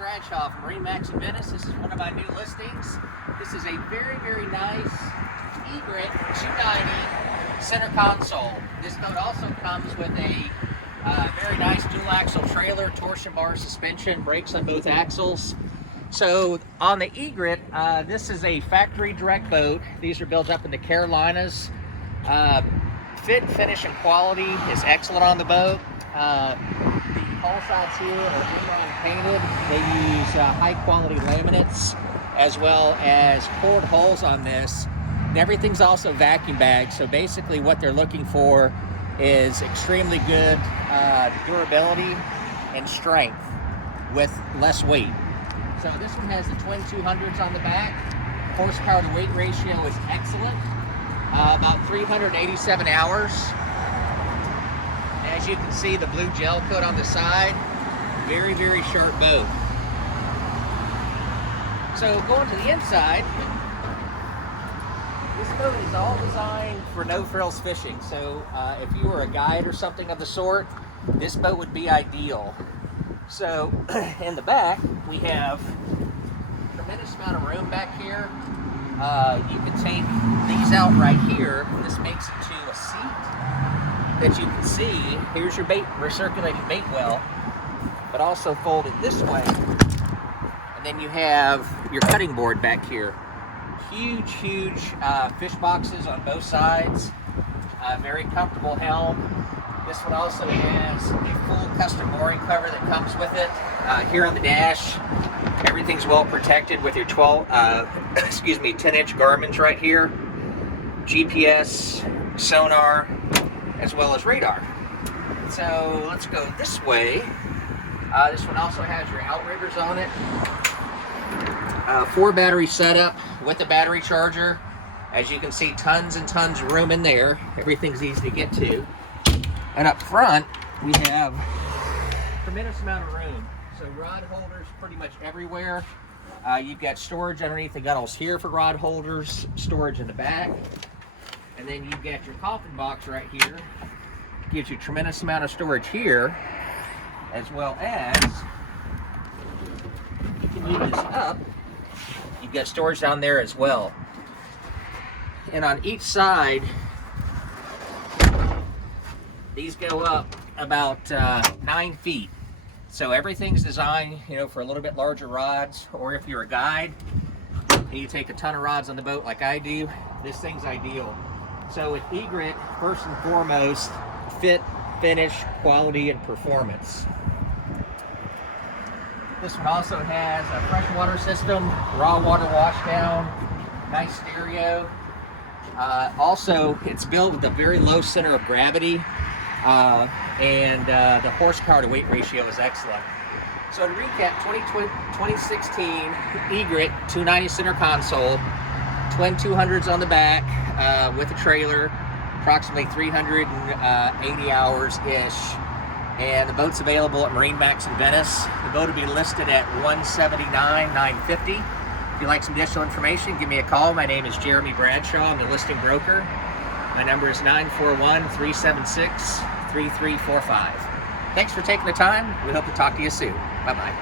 Bradshaw from MarineMax in Venice. This is one of my new listings. This is a very, very nice Egret 290 center console. This boat also comes with a very nice dual axle trailer, torsion bar suspension, brakes on both axles. So on the Egret, this is a factory direct boat. These are built up in the Carolinas. Fit, finish, and quality is excellent on the boat. The hull sides here are inline painted. They use high quality laminates as well as poured holes on this. And everything's also vacuum bagged, so basically what they're looking for is extremely good durability and strength with less weight. So this one has the twin 200s on the back. Horsepower to weight ratio is excellent. About 387 hours. As you can see, the blue gel coat on the side. Very, very sharp boat. So going to the inside, this boat is all designed for no-frills fishing. So if you were a guide or something of the sort, this boat would be ideal. So in the back, we have a tremendous amount of room back here. You can take these out right here. This makes it to a seat that you can see. Here's your bait, recirculating bait well, but also fold it this way. And then you have your cutting board back here. Huge, huge fish boxes on both sides. Very comfortable helm. This one also has a full custom mooring cover that comes with it. Here on the dash, everything's well protected with your 10-inch Garmin's right here. GPS, sonar, as well as radar. So let's go this way. This one also has your outriggers on it. 4 battery setup with the battery charger. As you can see, tons and tons of room in there. Everything's easy to get to. And up front, we have a tremendous amount of room. So rod holders pretty much everywhere. You've got storage underneath the gunnels here for rod holders, storage in the back. And then you've got your coffin box right here. Gives you a tremendous amount of storage here, as well as you can move this up. You've got storage down there as well. And on each side, these go up about 9 feet. So everything's designed, for a little bit larger rods, or if you're a guide and you take a ton of rods on the boat like I do, this thing's ideal. So with Egret, first and foremost, fit, finish, quality, and performance. This one also has a freshwater system, raw water washdown, nice stereo. Also, it's built with a very low center of gravity, and the horsepower to weight ratio is excellent. So to recap, 2016 Egret 290 center console, twin 200s on the back with a trailer, approximately 380 hours-ish. And the boat's available at MarineMax in Venice. The boat will be listed at $179,950. If you'd like some additional information, give me a call. My name is Jeremy Bradshaw. I'm the listing broker. My number is 941-376-3345. Thanks for taking the time. We hope to talk to you soon. Bye-bye.